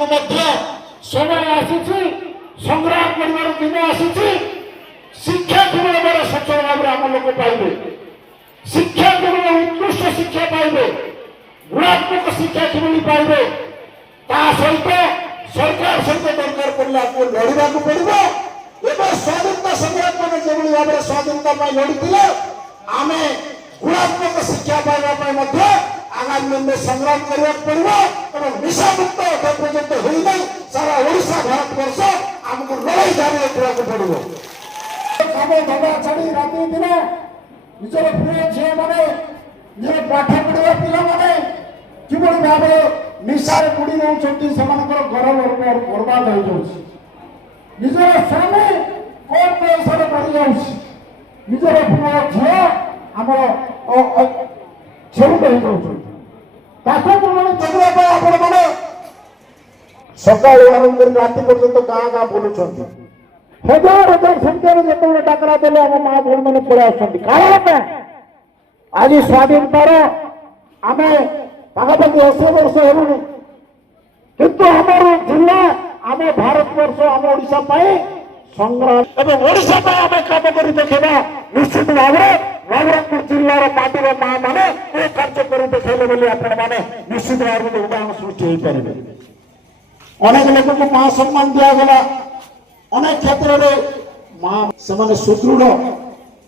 समय आसी संग्राम कर दिन आसी शिक्षा केवल बड़े सचल भाव आम लोक पाइबे शिक्षा केवल उत्कृष्ट शिक्षा पाइबे गुणात्मक शिक्षा केवल पाइबे सहित सरकार सहित दरकार पड़े आपको लड़वा पड़ो एवं स्वाधीनता संग्राम मैंने जो भाव में स्वाधीनता लड़ी आम गुणात्मक शिक्षा पाइबा आगामी दिन में संग्राम करने पड़ो और निशा मुक्त पर्यटन होना सारा ओडिशा भारत वर्ष आमको लड़ाई जारी रखा पड़ो कम धंदा छाड़ी राति दिन निजर पुओ झील मैंने निजर पाठ पढ़ा पिला मैंने किभली भाव निशार बुड़ी रोचे से घर बर्बाद हो जाऊँ निजर स्वामी कम बयस बढ़ी जाऊँ निजर पुओ झील आम छेउट हो जाने सका आरंभ कर राति पर्यंत गाँ गाँ बुलूं हजार हजार संख्यार जो डाकरा देले आम माँ भूण मैंने पड़े कारण क्या आज स्वाधीनतार आम पाखापाखि 80 वर्ष हेलुणी किंतु आमर जिला आम भारत वर्ष आम ओडिशा संग्राम एवं ओडिशा आम काम कर देखा निश्चित भाव में नवरंगपुर जिलार पार्टी माँ मैंने ये कार्य कर देखले बोली आपने निश्चित भाव में उदाहरण सृष्टि हो पारे अनेक लोक को माँ सम्मान दिगला अनेक क्षेत्र में माँ से सुदृढ़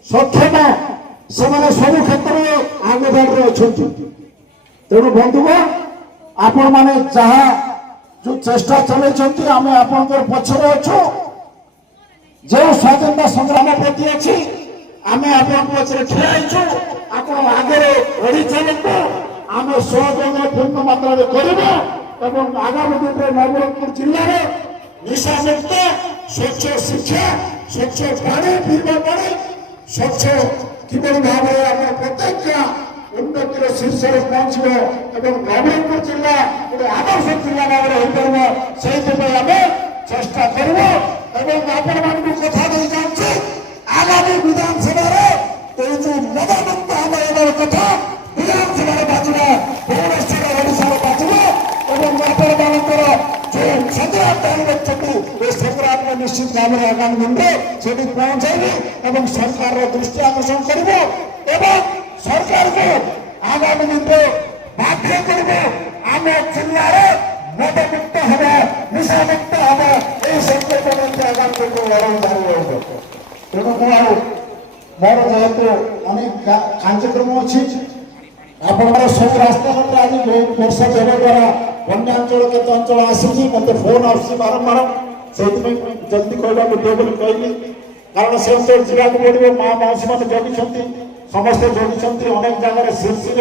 सक्षम से सब क्षेत्र में आगे बढ़े अच्छा तेणु बंधुगण आपण मैंने जहाँ जो चेष्टा चलते आम आप पछरे अच्छु जो स्वाधीनता संग्राम प्रति अच्छी आम आप पछरे ठिया आप आगे बढ़ी चलते आम सहयोग पूर्ण मात्रा कर आगामी दिन में नवरंगपुर जिले में निशा मुक्त स्वच्छ शिक्षा स्वच्छ पानी पीवा पानी स्वच्छ किभली भाव में आम प्रत्येक उन्नतिर शीर्ष पहुंच नवरंगपुर जिला गोटे आदर्श जिला भाव में से आम चेष्टा करूँ कथा दे जाऊँ आगामी विधानसभा जो मदमुक्त आम कथा विधानसभा बाजवा भुवनेश्वर ओडिशा बाजवा जो संग्राम संग्राम में निश्चित भाव में आगामी दिन में से पहुंचाई और सरकार दृष्टि आकर्षण कर सरकार को आगामी दिन में बाध्य करम जिले मदमुक्त हम निशा मुक्त हम यही संकल्प आगामी दिन में लड़ाई जारी तेणु मोर जेहेतु अनेक कार्यक्रम अच्छी आपंकर सब रास्ता घाट आज वर्षा जल द्वारा बन्यांचल के अंचल आसी मत फोन आसी बारंबार से जल्दी कहवा दिए बोली कहली कारण से अंचल जावाक पड़ो माँ मौसी मैंने जगी समस्ते जगी अनेक जगह शीर्षी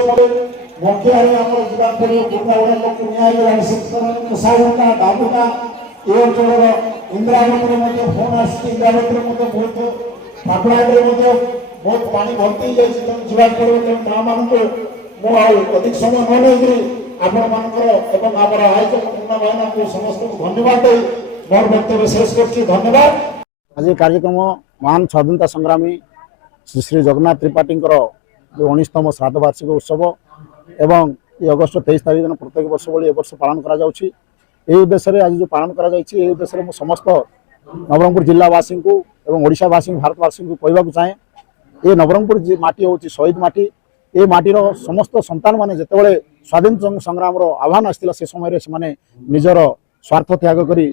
मध्य जावाक पड़ो पुणा लोक निगला बाबुना ये अंचल इंद्रावती फोन आसी इंद्रावती बहुत पाटुआड़े बहुत पानी भर्ती जावाक पड़ो तेणु माँ मान अधिक समय न नहीं आपर आयोजक मुन्ना भाईना को समस्त धन्यवाद मोर वक्तव्य शेष कर धन्यवाद। आज कार्यक्रम महान स्वाधीनता संग्रामी श्री श्री जगन्नाथ त्रिपाठी जो 19तम श्राद्ध वार्षिक उत्सव एवं ये अगस्ट 23 तारीख दिन प्रत्येक वर्ष भाई वर्ष पालन कर उद्देश्य आज जो पालन कर समस्त नवरंगपुर जिलावासी को एवं ओडिशावासी भारतवासी को कहवाक चाहे ये नवरंगपुर माटी हूँ शहीद माटी ये माटीर समस्त संतान माने जितेबाला स्वाधीन संग्राम आह्वान आसाला से समय से निजर स्वार्थ त्याग करी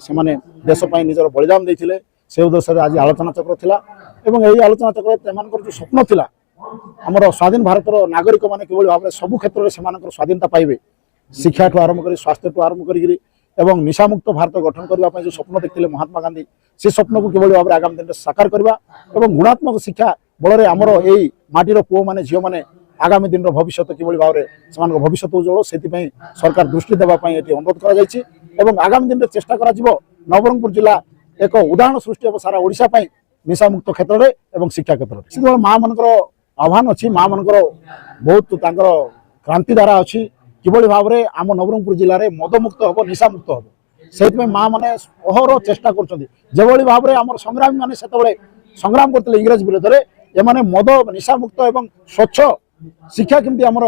देशपाई निजर बलिदान देते से उद्देश्य आज आलोचना चक्र थिला एवं यही आलोचना चक्र जो स्वप्न थिला आमर स्वाधीन भारतर नागरिक मैंने किभली भाव में सबु क्षेत्र में स्वाधीनता पाइबे शिक्षा ठू आरंभ कर स्वास्थ्य ठू आरंभ कर निशामुक्त भारत गठन करने जो स्वप्न देखते महात्मा गांधी से स्वप्न को किभली भाव में आगामी दिन में साकार करवा और गुणात्मक शिक्षा बल आमर यही माटीर पुओ मैंने झील मैंने आगामी दिन भविष्य किभली भाव में भविष्य उज्जवल से सरकार दृष्टि देवाई अनुरोध कर आगामी दिन में चेष्टा कर नवरंगपुर जिला एक उदाहरण सृष्टि हम सारा ओडिशा निशा मुक्त क्षेत्र में शिक्षा क्षेत्र में माँ मान आह्वान अच्छी माँ मान बहुत क्रांति धारा अच्छी किभली भाव में आम नवरंगपुर जिले में मदमुक्त हम निशा मुक्त हम से माँ मैंने अहर चेष्टा कर भाव में आम संग्रामी मैंने से संग्राम करते इंग्रेज विरोध में एमाने मद निशा मुक्त एवं स्वच्छ शिक्षा केमती आमर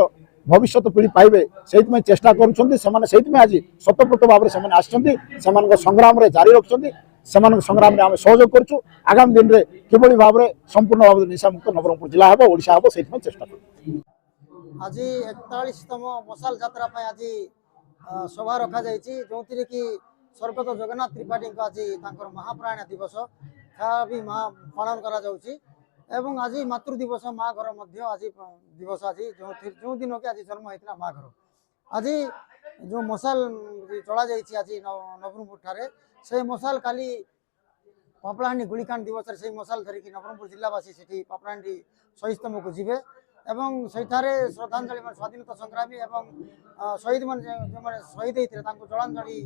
ভবিষ্যৎ পিঢ়ি পাইবে সেইଥିପାଇଁ ଚେଷ୍ଟା କରୁଛନ୍ତି ସେମାନେ ସେଇଥିପାଇଁ ଆଜି ସ୍ୱତଃପ୍ରତ ଭାବରେ ସେମାନେ ଆସିଛନ୍ତି ସେମାନଙ୍କ ସଂଗ୍ରାମରେ ଜାରି ରଖିଛନ୍ତି ସେମାନଙ୍କ ସଂଗ୍ରାମରେ ଆମେ ସହଯୋଗ କରୁଛୁ ଆଗାମୀ ଦିନରେ କିଭଳି ଭାବରେ ସମ୍ପୂର୍ଣ୍ଣ ଭାବରେ ନିଶାମୁକ୍ତ ନବରଙ୍ଗପୁର ଜିଲ୍ଲା ହେବ ଓଡ଼ିଶା ହେବ ସେଇଥିପାଇଁ ଚେଷ୍ଟା କରୁଛୁ। আজি 41তম মশাল যাত্রা পাই আজি সভা রখাযাইছি যোঁথিরে কি স্বর্গত জগন্নাথ ত্রিপাঠীଙ୍କ আজি তাଙ୍କର মহাপ্রাণ দিবস তাহা ବି পালন করা যাଉଛି এবং আজি মাতৃ দিবস মা ঘর মধ্য আজি দিবস আজি ଯେଉଁ ଦିନକି ଆଜି ଜନ୍ମ ହେଇଥିଲା ମା ଘର ଆଜି ଯେଉଁ ମଶାଲ ଚଳା ଯାଇଛି ଆଜି ନବରଙ୍ଗପୁର ଠାରେ সেই মশাল কালি পাপড়াহাଣ୍ଡି গুলিকাণ্ড দিবসରେ সেই মশাল ধরিকি নবরঙ্গপুর জিল্লাবাসী সেটি পাপড়াহাଣ୍ଡି শহীদস্তম্ভକୁ ଯିବେ এবং সেইঠারে শ্রদ্ধাঞ্জলি মানে স্বাধীনতা সংগ্রামী এবং শহীদ মানে যে শহীদ হয়েছিল তাঁকু জলাঞ্জলি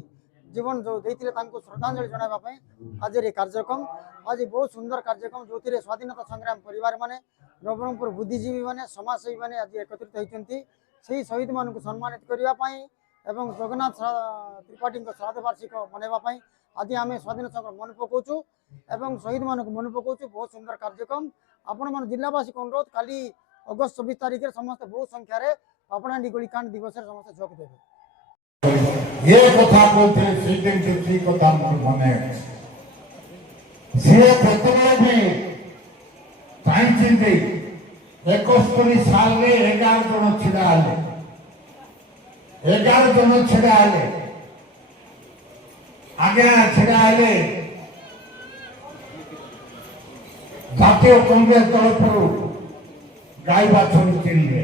জীবন যে দিয়ে তাঁকু শ্রদ্ধাঞ্জলি জনাইবা পাই আজের এই কার্যক্রম আজ বহুত সুন্দর কার্যক্রম যে স্বাধীনতা সংগ্রাম পরিবার মানে নবরঙ্গপুর বুদ্ধিজীবী মানে সমাজসেবী মানে আজ একত্রিত হয়েছেন সেই শহীদ মানুষ সম্মানিত করা এবং জগন্নাথ ত্রিপাঠীଙ୍କ শ্রাদ্ধ বার্ষিক মনাইবা পাই আজ আমি স্বাধীনতা সংগ্রাম মনে পকাউছু এবং শহীদ মানুষ মনে পকাউছু বহুত সুন্দর কার্যক্রম আপন মানে জিল্লাবাসী অনুরোধ কালি অগস্ট 24 তারিখে সমস্ত বহু সংখ্যার পাপড়াহাଣ୍ଡି গুলিকাণ্ড দিবসের সমস্ত যোগ দেবে ये कथा बोलते सीधे जुटी कथा मोर मने से प्रथमे भी चाहते 71 साल में 11 जन छिड़ा आले 11 जन छिड़ा आले आगे छिड़ा आले জাতীয় কংগ্রেস দল গাই বাছুর কিনবে